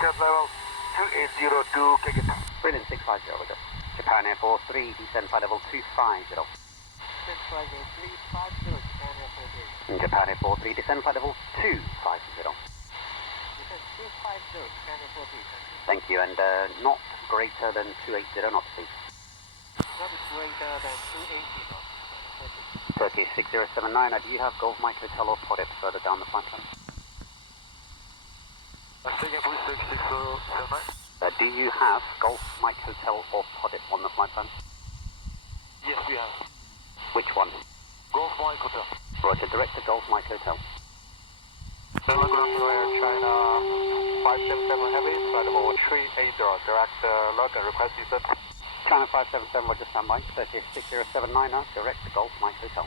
Jet level 2802, Kegeta. Brilliant, 650 with us. Japan Air 43, descend flight level 250. Descent flight level 350, Japan Air 43. Japan Air 43, descend flight level 250. Descent 250, Japan Air 43. Thank you, and not greater than 280 knots, please. Not greater than 280 knots. Turkey 6079, do you have Golf Mike Hotel or Podit further down the flight plan? Again, please, Turkey 6079. Do you have Golf Mike Hotel or Podit on the flight plan? Yes, we have. Which one? Golf Mike Hotel. Roger, direct to Golf Mike Hotel. Hello, good afternoon, Air China 577 Heavy, flight level 380, direct log and request descent. China 577, Roger, standby. Turkey 6079, direct to Golf Mike Hotel.